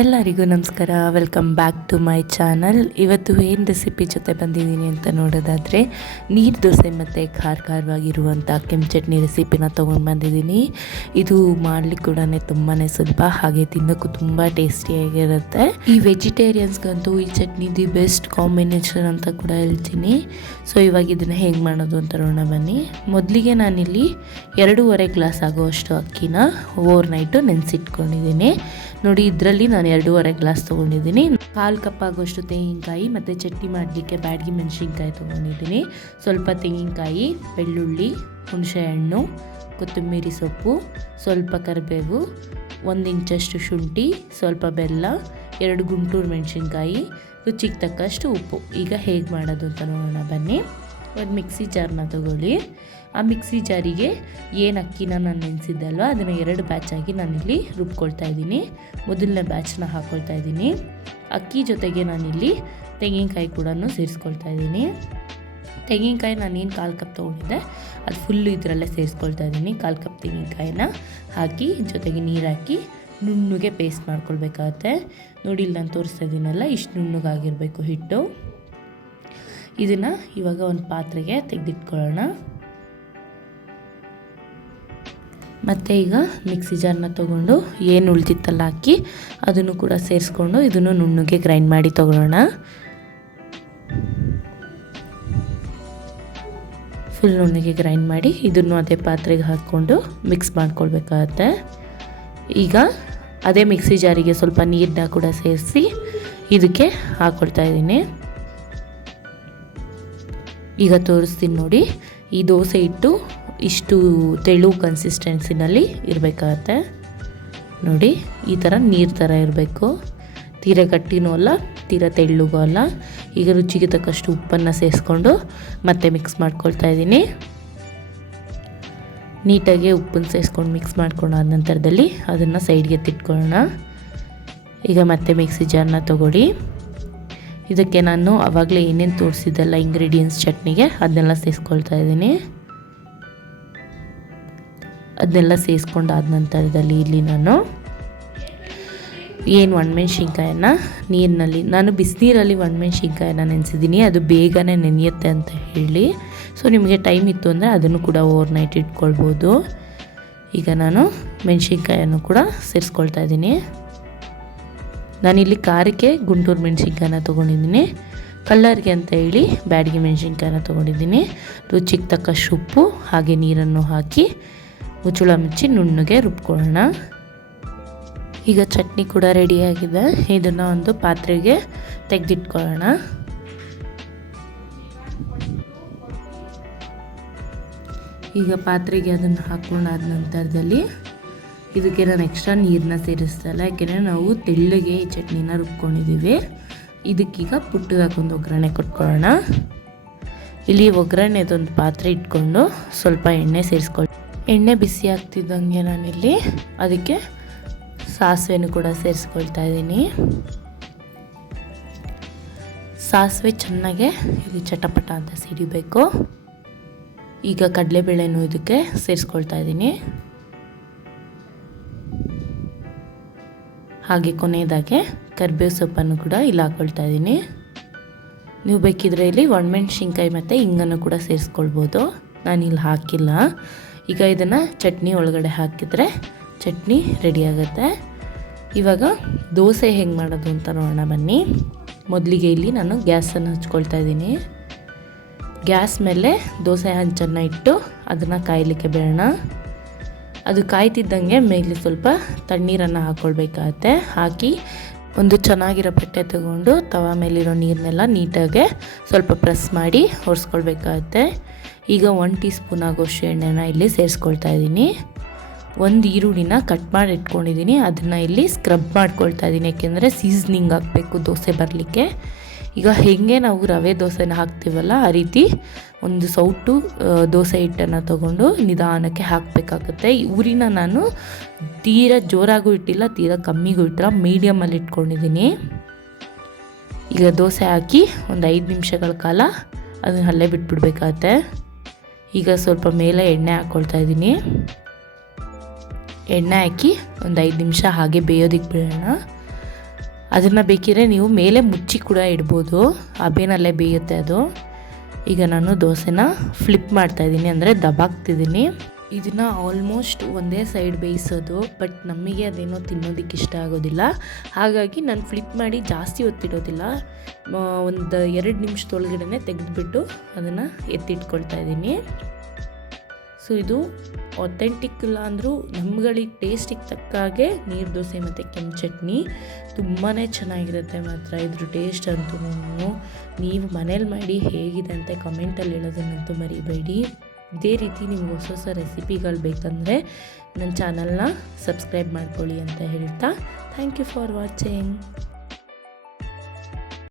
ಎಲ್ಲರಿಗೂ ನಮಸ್ಕಾರ. Welcome back to my channel. ಇವತ್ತು ಏನು ರೆಸಿಪಿ ಜೊತೆ ಬಂದಿದ್ದೀನಿ ಅಂತ ನೋಡೋದಾದರೆ ನೀರು ದೋಸೆ ಮತ್ತು ಖಾರವಾಗಿರುವಂಥ ಕೆಂಪು ಚಟ್ನಿ ರೆಸಿಪಿನ ತೊಗೊಂಡು ಬಂದಿದ್ದೀನಿ. ಇದು ಮಾಡಲಿಕ್ಕೆ ಕೂಡ ತುಂಬಾ ಸುಲಭ, ಹಾಗೆ ತಿನ್ನೋಕ್ಕೂ ತುಂಬ ಟೇಸ್ಟಿಯಾಗಿರುತ್ತೆ. ಈ ವೆಜಿಟೇರಿಯನ್ಸ್ಗಂತೂ ಈ ಚಟ್ನಿ ದಿ ಬೆಸ್ಟ್ ಕಾಂಬಿನೇಷನ್ ಅಂತ ಕೂಡ ಹೇಳ್ತೀನಿ. ಸೊ ಇವಾಗ ಇದನ್ನು ಹೇಗೆ ಮಾಡೋದು ಅಂತ ನೋಡೋಣ ಬನ್ನಿ. ಮೊದಲಿಗೆ ನಾನಿಲ್ಲಿ 2.5 ಗ್ಲಾಸ್ ಆಗುವಷ್ಟು ಅಕ್ಕಿನ ಓವರ್ ನೈಟು ನೆನೆಸಿಟ್ಕೊಂಡಿದ್ದೀನಿ. ನೋಡಿ, ಇದರಲ್ಲಿ ನಾನು 2.5 ಗ್ಲಾಸ್ ತೊಗೊಂಡಿದ್ದೀನಿ. 1/4 ಕಪ್ ಆಗೋಷ್ಟು ತೆಂಗಿನಕಾಯಿ ಮತ್ತು ಚಟ್ನಿ ಮಾಡಲಿಕ್ಕೆ ಬ್ಯಾಡಗಿ ಮೆಣಸಿನ್ಕಾಯಿ ತೊಗೊಂಡಿದ್ದೀನಿ. ಸ್ವಲ್ಪ ತೆಂಗಿನಕಾಯಿ, ಬೆಳ್ಳುಳ್ಳಿ, ಹುಣಸೆ ಹಣ್ಣು, ಕೊತ್ತಂಬರಿ ಸೊಪ್ಪು, ಸ್ವಲ್ಪ ಕರಿಬೇವು, 1 ಇಂಚಷ್ಟು ಶುಂಠಿ, ಸ್ವಲ್ಪ ಬೆಲ್ಲ, 2 ಗುಂಟೂರು ಮೆಣಸಿನ್ಕಾಯಿ, ರುಚಿಗೆ ತಕ್ಕಷ್ಟು ಉಪ್ಪು. ಈಗ ಹೇಗೆ ಮಾಡೋದು ಅಂತ ನೋಡೋಣ ಬನ್ನಿ. ಒಂದು ಮಿಕ್ಸಿ ಜಾರ್ನ ತಗೊಳ್ಳಿ. ಆ ಮಿಕ್ಸಿ ಜಾರಿಗೆ ಏನು ಅಕ್ಕಿನ ನಾನು ನೆನೆಸಿದ್ದಲ್ವ ಅದನ್ನು 2 ಬ್ಯಾಚಾಗಿ ನಾನಿಲ್ಲಿ ರುಬ್ಕೊಳ್ತಾ ಇದ್ದೀನಿ. ಮೊದಲನೇ ಬ್ಯಾಚ್ನ ಹಾಕ್ಕೊಳ್ತಾ ಇದ್ದೀನಿ. ಅಕ್ಕಿ ಜೊತೆಗೆ ನಾನಿಲ್ಲಿ ತೆಂಗಿನಕಾಯಿ ಕೂಡ ಸೇರಿಸ್ಕೊಳ್ತಾ ಇದ್ದೀನಿ. ತೆಂಗಿನಕಾಯಿ ನಾನೇನು 1/4 ಕಪ್ ತೊಗೊಂಡಿದ್ದೆ ಅದು ಫುಲ್ಲು ಇದರಲ್ಲೇ ಸೇರಿಸ್ಕೊಳ್ತಾ ಇದ್ದೀನಿ. 1/4 ಕಪ್ ತೆಂಗಿನಕಾಯಿನ ಹಾಕಿ ಜೊತೆಗೆ ನೀರು ಹಾಕಿ ನುಣ್ಣಗೆ ಪೇಸ್ಟ್ ಮಾಡ್ಕೊಳ್ಬೇಕಾಗತ್ತೆ. ನೋಡಿ, ಇಲ್ಲಿ ನಾನು ತೋರಿಸ್ತಾ ಇದ್ದೀನಲ್ಲ, ಇಷ್ಟು ನುಣ್ಣಗಾಗಿರಬೇಕು ಹಿಟ್ಟು. ಇದನ್ನು ಇವಾಗ ಒಂದು ಪಾತ್ರೆಗೆ ತೆಗೆದಿಟ್ಕೊಳ್ಳೋಣ. ಮತ್ತು ಈಗ ಮಿಕ್ಸಿ ಜಾರ್ನ ತೊಗೊಂಡು ಏನು ಉಳಿದಿತ್ತಲ್ಲ ಅಕ್ಕಿ ಅದನ್ನು ಕೂಡ ಸೇರಿಸ್ಕೊಂಡು ಇದನ್ನು ನುಣ್ಣಗೆ ಗ್ರೈಂಡ್ ಮಾಡಿ ತೊಗೊಳ್ಳೋಣ. ಫುಲ್ ನುಣ್ಣಗೆ ಗ್ರೈಂಡ್ ಮಾಡಿ ಇದನ್ನು ಅದೇ ಪಾತ್ರೆಗೆ ಹಾಕ್ಕೊಂಡು ಮಿಕ್ಸ್ ಮಾಡ್ಕೊಳ್ಬೇಕಾಗತ್ತೆ. ಈಗ ಅದೇ ಮಿಕ್ಸಿ ಜಾರಿಗೆ ಸ್ವಲ್ಪ ನೀರನ್ನ ಕೂಡ ಸೇರಿಸಿ ಇದಕ್ಕೆ ಹಾಕ್ಕೊಳ್ತಾ ಇದ್ದೀನಿ. ಈಗ ತೋರಿಸ್ತೀನಿ ನೋಡಿ, ಈ ದೋಸೆ ಹಿಟ್ಟು ಇಷ್ಟು ತೆಳು ಕನ್ಸಿಸ್ಟೆನ್ಸಿನಲ್ಲಿ ಇರಬೇಕಾಗತ್ತೆ. ನೋಡಿ, ಈ ಥರ ನೀರು ಥರ ಇರಬೇಕು. ತೀರ ಗಟ್ಟಿನೂ ಅಲ್ಲ, ತೀರ ತೆಳ್ಳಗೂ ಅಲ್ಲ. ಈಗ ರುಚಿಗೆ ತಕ್ಕಷ್ಟು ಉಪ್ಪನ್ನು ಸೇರಿಸ್ಕೊಂಡು ಮತ್ತೆ ಮಿಕ್ಸ್ ಮಾಡ್ಕೊಳ್ತಾ ಇದ್ದೀನಿ. ನೀಟಾಗಿ ಉಪ್ಪನ್ನು ಸೇರಿಸ್ಕೊಂಡು ಮಿಕ್ಸ್ ಮಾಡ್ಕೊಂಡಾದ ನಂತರದಲ್ಲಿ ಅದನ್ನು ಸೈಡ್ಗೆ ತಿಟ್ಕೊಳ್ಳೋಣ. ಈಗ ಮತ್ತೆ ಮಿಕ್ಸಿ ಜಾರ್ನ ತೊಗೊಳ್ಳಿ. ಇದಕ್ಕೆ ನಾನು ಆವಾಗಲೇ ಏನೇನು ತೋರಿಸಿದ್ದೆಲ್ಲ ಇಂಗ್ರೀಡಿಯೆಂಟ್ಸ್ ಚಟ್ನಿಗೆ ಅದನ್ನೆಲ್ಲ ಸೇರಿಸ್ಕೊಳ್ತಾ ಇದ್ದೀನಿ. ಅದನ್ನೆಲ್ಲ ಸೇರಿಸ್ಕೊಂಡಾದ ನಂತರದಲ್ಲಿ ಇಲ್ಲಿ ನಾನು ಏನು ಒಣಮೆಣ್ಸಿನ್ಕಾಯನ್ನು ನೀರಿನಲ್ಲಿ, ನಾನು ಬಿಸಿನೀರಲ್ಲಿ ಒಣಮೆಣ್ಸಿನ್ಕಾಯನ್ನು ನೆನೆಸಿದ್ದೀನಿ. ಅದು ಬೇಗನೆ ನೆನೆಯುತ್ತೆ ಅಂತ ಹೇಳಿ. ಸೊ ನಿಮಗೆ ಟೈಮ್ ಇತ್ತು ಅಂದರೆ ಅದನ್ನು ಕೂಡ ಓವರ್ ನೈಟ್ ಇಟ್ಕೊಳ್ಬೋದು. ಈಗ ನಾನು ಮೆಣಸಿನ್ಕಾಯನ್ನು ಕೂಡ ಸೇರಿಸ್ಕೊಳ್ತಾ ಇದ್ದೀನಿ. ನಾನಿಲ್ಲಿ ಖಾರಕ್ಕೆ ಗುಂಟೂರು ಮೆಣಸಿನ್ಕಾಯಿನ ತೊಗೊಂಡಿದ್ದೀನಿ. ಕಲ್ಲರ್ಗೆ ಅಂತ ಹೇಳಿ ಬ್ಯಾಡಗಿ ಮೆಣಸಿನ್ಕಾಯಿನ ತೊಗೊಂಡಿದ್ದೀನಿ. ರುಚಿಗೆ ತಕ್ಕಷ್ಟು ಉಪ್ಪು ಹಾಗೆ ನೀರನ್ನು ಹಾಕಿ ಮುಚ್ಚಳ ಮುಚ್ಚಿ ನುಣ್ಣಗೆ ರುಬ್ಕೊಳ್ಳೋಣ. ಈಗ ಚಟ್ನಿ ಕೂಡ ರೆಡಿಯಾಗಿದೆ. ಇದನ್ನು ಒಂದು ಪಾತ್ರೆಗೆ ತೆಗೆದಿಟ್ಕೊಳ್ಳೋಣ. ಈಗ ಪಾತ್ರೆಗೆ ಅದನ್ನು ಹಾಕ್ಕೊಂಡಾದ ನಂತರದಲ್ಲಿ ಇದಕ್ಕೆ ನಾನು ಎಕ್ಸ್ಟ್ರಾ ನೀರನ್ನ ಸೇರಿಸ್ತಲ್ಲ, ಯಾಕೆಂದರೆ ನಾವು ತೆಳ್ಳಗೆ ಈ ಚಟ್ನಿನ ರುಬ್ಕೊಂಡಿದ್ದೀವಿ. ಇದಕ್ಕೀಗ ಪುಟ್ಟಿಗೆ ಹಾಕೊಂಡು ಒಗ್ಗರಣೆ ಕೊಟ್ಕೊಳ್ಳೋಣ. ಇಲ್ಲಿ ಒಗ್ಗರಣೆದೊಂದು ಪಾತ್ರೆ ಇಟ್ಕೊಂಡು ಸ್ವಲ್ಪ ಎಣ್ಣೆ ಸೇರಿಸ್ಕೊಳ್ಳಿ. ಎಣ್ಣೆ ಬಿಸಿ ಆಗ್ತಿದ್ದಂಗೆ ನಾನಿಲ್ಲಿ ಅದಕ್ಕೆ ಸಾಸಿವೆನೂ ಕೂಡ ಸೇರಿಸ್ಕೊಳ್ತಾ ಇದ್ದೀನಿ. ಸಾಸಿವೆ ಚೆನ್ನಾಗೆ ಇಲ್ಲಿ ಚಟಪಟ ಅಂತ ಸಿಡಿಬೇಕು. ಈಗ ಕಡಲೆಬೇಳೆನೂ ಇದಕ್ಕೆ ಸೇರಿಸ್ಕೊಳ್ತಾ ಇದ್ದೀನಿ. ಹಾಗೆ ಕೊನೆಯದಾಗೆ ಕರಿಬೇವು ಸೊಪ್ಪನ್ನು ಕೂಡ ಇಲ್ಲಿ ಹಾಕ್ಕೊಳ್ತಾ ಇದ್ದೀನಿ. ನೀವು ಬೇಕಿದ್ರೆ ಇಲ್ಲಿ ಒಣಮೆಣ್ಸಿನ್ಕಾಯಿ ಮತ್ತು ಹಿಂಗನ್ನು ಕೂಡ ಸೇರಿಸ್ಕೊಳ್ಬೋದು. ನಾನಿಲ್ಲಿ ಹಾಕಿಲ್ಲ. ಈಗ ಇದನ್ನು ಚಟ್ನಿ ಒಳಗಡೆ ಹಾಕಿದರೆ ಚಟ್ನಿ ರೆಡಿ ಆಗುತ್ತೆ. ಇವಾಗ ದೋಸೆ ಹೆಂಗೆ ಮಾಡೋದು ಅಂತ ನೋಡೋಣ ಬನ್ನಿ. ಮೊದಲಿಗೆ ಇಲ್ಲಿ ನಾನು ಗ್ಯಾಸನ್ನು ಹಚ್ಕೊಳ್ತಾ ಇದ್ದೀನಿ. ಗ್ಯಾಸ್ ಮೇಲೆ ದೋಸೆ ಹಂಚನ್ನು ಇಟ್ಟು ಅದನ್ನು ಕಾಯಲಿಕ್ಕೆ ಬಿಡೋಣ. ಅದು ಕಾಯ್ತಿದ್ದಂಗೆ ಮೇಲೆ ಸ್ವಲ್ಪ ತಣ್ಣೀರನ್ನು ಹಾಕ್ಕೊಳ್ಬೇಕಾಗತ್ತೆ. ಹಾಕಿ ಒಂದು ಚೆನ್ನಾಗಿರೋ ಬಟ್ಟೆ ತಗೊಂಡು ತವಾ ಮೇಲಿರೋ ನೀರನ್ನೆಲ್ಲ ನೀಟಾಗಿ ಸ್ವಲ್ಪ ಪ್ರೆಸ್ ಮಾಡಿ ಒರೆಸ್ಕೊಳ್ಬೇಕಾಗತ್ತೆ. ಈಗ 1 ಟೀ ಸ್ಪೂನ್ ಆಗೋಷ್ಟು ಎಣ್ಣೆನ ಇಲ್ಲಿ ಸೇರಿಸ್ಕೊಳ್ತಾ ಇದ್ದೀನಿ. 1 ಈರುಳ್ಳಿನ ಕಟ್ ಮಾಡಿ ಇಟ್ಕೊಂಡಿದ್ದೀನಿ. ಅದನ್ನು ಇಲ್ಲಿ ಸ್ಕ್ರಬ್ ಮಾಡ್ಕೊಳ್ತಾ ಇದ್ದೀನಿ, ಯಾಕೆಂದರೆ ಸೀಸ್ನಿಂಗ್ ಹಾಕಬೇಕು ದೋಸೆ ಬರಲಿಕ್ಕೆ. ಈಗ ಹೇಗೆ ನಾವು ರವೆ ದೋಸೆನ ಹಾಕ್ತೀವಲ್ಲ ಆ ರೀತಿ ಒಂದು ಸೌಟು ದೋಸೆ ಹಿಟ್ಟನ್ನು ತೊಗೊಂಡು ನಿಧಾನಕ್ಕೆ ಹಾಕಬೇಕಾಗುತ್ತೆ. ಉರಿನ ನಾನು ತೀರ ಜೋರಾಗೂ ಇಟ್ಟಿಲ್ಲ, ತೀರ ಕಮ್ಮಿಗೂ ಇಟ್ಟಿಲ್ಲ, ಮೀಡಿಯಮಲ್ಲಿ ಇಟ್ಕೊಂಡಿದ್ದೀನಿ. ಈಗ ದೋಸೆ ಹಾಕಿ ಒಂದು 5 ನಿಮಿಷಗಳ ಕಾಲ ಅದನ್ನು ಅಲ್ಲೇ ಬಿಟ್ಬಿಡ್ಬೇಕಾಗತ್ತೆ. ಈಗ ಸ್ವಲ್ಪ ಮೇಲೆ ಎಣ್ಣೆ ಹಾಕ್ಕೊಳ್ತಾ ಇದ್ದೀನಿ. ಎಣ್ಣೆ ಹಾಕಿ ಒಂದು 5 ನಿಮಿಷ ಹಾಗೆ ಬೇಯೋದಕ್ಕೆ ಬಿಡೋಣ. ಅದನ್ನು ಬೇಕಿದ್ರೆ ನೀವು ಮೇಲೆ ಮುಚ್ಚಿ ಕೂಡ ಇಡ್ಬೋದು, ಹಬೆನಲ್ಲೇ ಬೇಯುತ್ತೆ ಅದು. ಈಗ ನಾನು ದೋಸೆನ ಫ್ಲಿಪ್ ಮಾಡ್ತಾಯಿದ್ದೀನಿ, ಅಂದರೆ ದಬಾಕ್ತಿದ್ದೀನಿ. ಇದನ್ನು ಆಲ್ಮೋಸ್ಟ್ ಒಂದೇ ಸೈಡ್ ಬೇಯಿಸೋದು, ಬಟ್ ನಮಗೆ ಅದೇನೋ ತಿನ್ನೋದಕ್ಕೆ ಇಷ್ಟ ಆಗೋದಿಲ್ಲ. ಹಾಗಾಗಿ ನಾನು ಫ್ಲಿಪ್ ಮಾಡಿ ಜಾಸ್ತಿ ಹೊತ್ತಿಡೋದಿಲ್ಲ, ಒಂದು 2 ನಿಮಿಷದೊಳಗಡೆ ತೆಗೆದುಬಿಟ್ಟು ಅದನ್ನು ಎತ್ತಿಟ್ಕೊಳ್ತಾ ಇದ್ದೀನಿ. ಸೊ ಇದು ಅಥೆಂಟಿಕ್ ಇಲ್ಲ ಅಂದರೂ ನಮ್ಗಳಿಗೆ ಟೇಸ್ಟಿಗೆ ತಕ್ಕ ಹಾಗೆ ನೀರು ದೋಸೆ ಮತ್ತು ಕೆಂಪು ಚಟ್ನಿ ತುಂಬಾ ಚೆನ್ನಾಗಿರುತ್ತೆ ಮಾತ್ರ. ಇದ್ರ ಟೇಸ್ಟ್ ಅಂತೂ ನೀವು ಮನೇಲಿ ಮಾಡಿ ಹೇಗಿದೆ ಅಂತ ಕಮೆಂಟಲ್ಲಿ ಹೇಳೋದನ್ನಂತೂ ಮರಿಬೇಡಿ. ಇದೇ ರೀತಿ ನಿಮ್ಗೆ ಹೊಸ ಹೊಸ ರೆಸಿಪಿಗಳು ಬೇಕಂದರೆ ನನ್ನ ಚಾನಲ್ನ ಸಬ್ಸ್ಕ್ರೈಬ್ ಮಾಡ್ಕೊಳ್ಳಿ ಅಂತ ಹೇಳ್ತಾ ಥ್ಯಾಂಕ್ ಯು ಫಾರ್ ವಾಚಿಂಗ್.